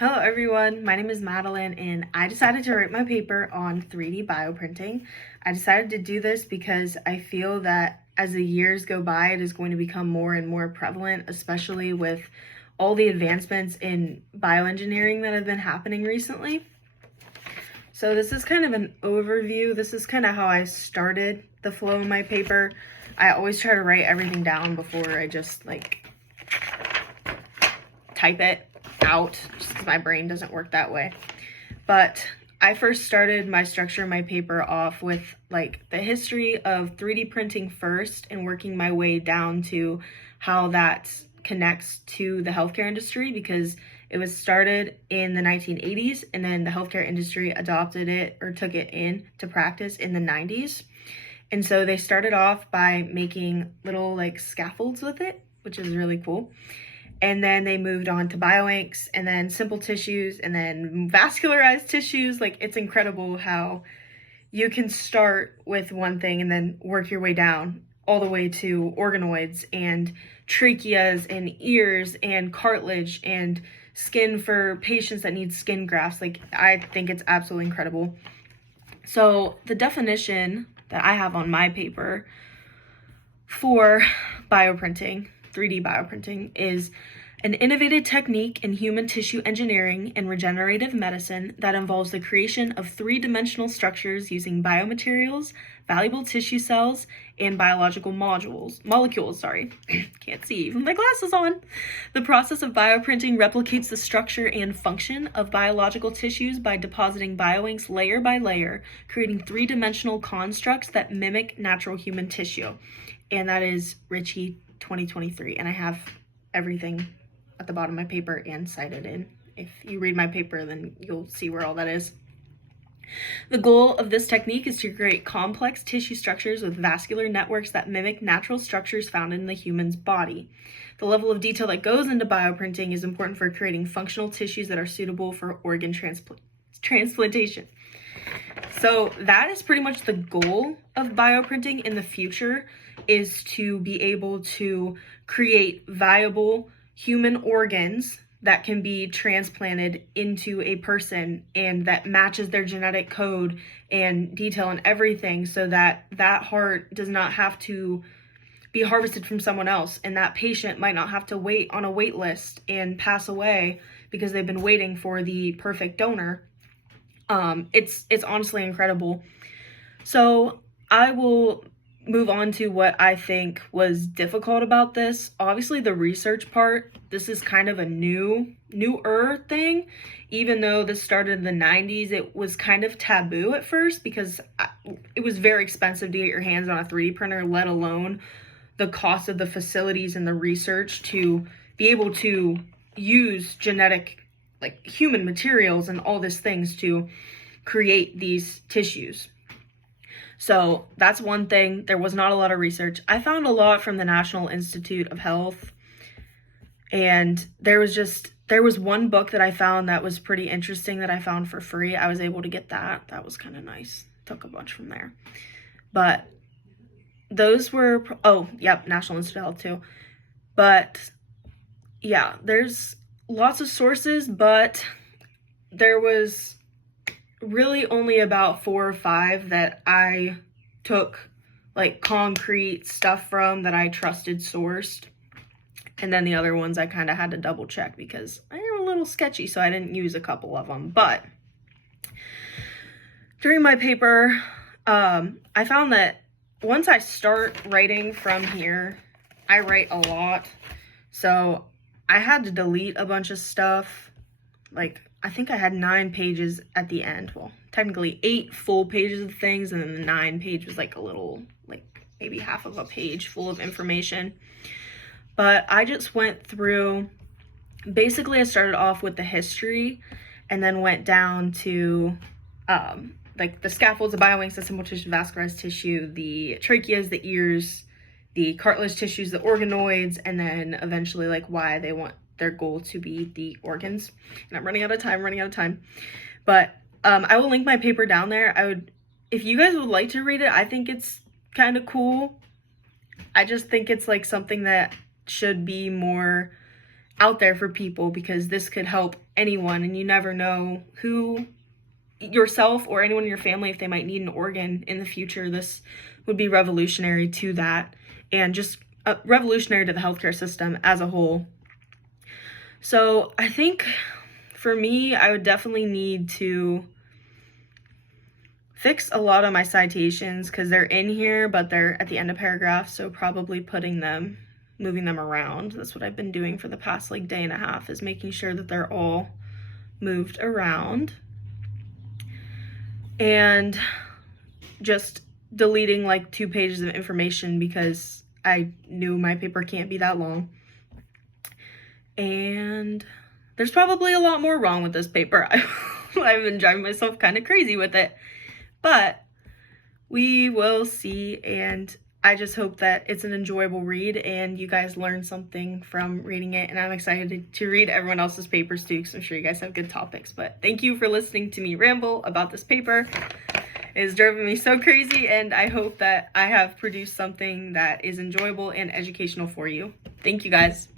Hello everyone, my name is Madeline and I decided to write my paper on 3D bioprinting. I decided to do this because I feel that as the years go by, it is going to become more and more prevalent, especially with all the advancements in bioengineering that have been happening recently. So this is kind of an overview. This is kind of how I started the flow of my paper. I always try to write everything down before I just type it out, just because my brain doesn't work that way. But I first started my structure of my paper off with the history of 3D printing first and working my way down to how that connects to the healthcare industry, because it was started in the 1980s and then the healthcare industry adopted it or took it into practice in the 90s. And so they started off by making little scaffolds with it, which is really cool. And then they moved on to bioinks and then simple tissues and then vascularized tissues. It's incredible how you can start with one thing and then work your way down all the way to organoids and tracheas and ears and cartilage and skin for patients that need skin grafts. I think it's absolutely incredible. So the definition that I have on my paper for bioprinting, 3D bioprinting, is an innovative technique in human tissue engineering and regenerative medicine that involves the creation of three-dimensional structures using biomaterials, valuable tissue cells, and biological molecules. Can't see, even my glasses on. The process of bioprinting replicates the structure and function of biological tissues by depositing bioinks layer by layer, creating three-dimensional constructs that mimic natural human tissue. And that is Ritchie 2023, and I have everything at the bottom of my paper and cited in. If you read my paper, then you'll see where all that is. The goal of this technique is to create complex tissue structures with vascular networks that mimic natural structures found in the human's body. The level of detail that goes into bioprinting is important for creating functional tissues that are suitable for organ transplantation. So that is pretty much the goal of bioprinting in the future, is to be able to create viable human organs that can be transplanted into a person and that matches their genetic code and detail and everything, so that that heart does not have to be harvested from someone else, and that patient might not have to wait on a wait list and pass away because they've been waiting for the perfect donor. It's honestly incredible. So I will move on to what I think was difficult about this. Obviously the research part, this is kind of a newer thing. Even though this started in the 90s, it was kind of taboo at first because it was very expensive to get your hands on a 3D printer, let alone the cost of the facilities and the research to be able to use genetic, human materials and all these things to create these tissues. So that's one thing. There was not a lot of research. I found a lot from the National Institute of Health, and there was one book that I found that was pretty interesting that I found for free. I was able to get that. That was kind of nice. Took a bunch from there. But those were, National Institute of Health too. But yeah, there's lots of sources, but there was really only about 4 or 5 that I took concrete stuff from that I trusted sourced. And then the other ones I kind of had to double check because I am a little sketchy, so I didn't use a couple of them. But during my paper, I found that once I start writing from here, I write a lot. So I had to delete a bunch of stuff. I think I had 9 pages at the end. Well, technically 8 full pages of things, and then the 9 page was a little, maybe half of a page full of information. But I just went through, basically I started off with the history and then went down to the scaffolds, the bioinks, the simple tissue, vascularized tissue, the tracheas, the ears, the cartilage tissues, the organoids, and then eventually why they want their goal to be the organs. And I'm running out of time. But I will link my paper down there. If you guys would like to read it, I think it's kind of cool. I just think it's something that should be more out there for people, because this could help anyone, and you never know who, yourself or anyone in your family, if they might need an organ in the future. This would be revolutionary to that, and just revolutionary to the healthcare system as a whole. So I think for me, I would definitely need to fix a lot of my citations, because they're in here, but they're at the end of paragraphs, so probably moving them around. That's what I've been doing for the past like day and a half, is making sure that they're all moved around. And just deleting like 2 pages of information, because I knew my paper can't be that long. And there's probably a lot more wrong with this paper. I've been driving myself kind of crazy with it, but we will see. And I just hope that it's an enjoyable read and you guys learn something from reading it. And I'm excited to read everyone else's papers too, because I'm sure you guys have good topics. But thank you for listening to me ramble about this paper. It has driven me so crazy, and I hope that I have produced something that is enjoyable and educational for you. Thank you guys.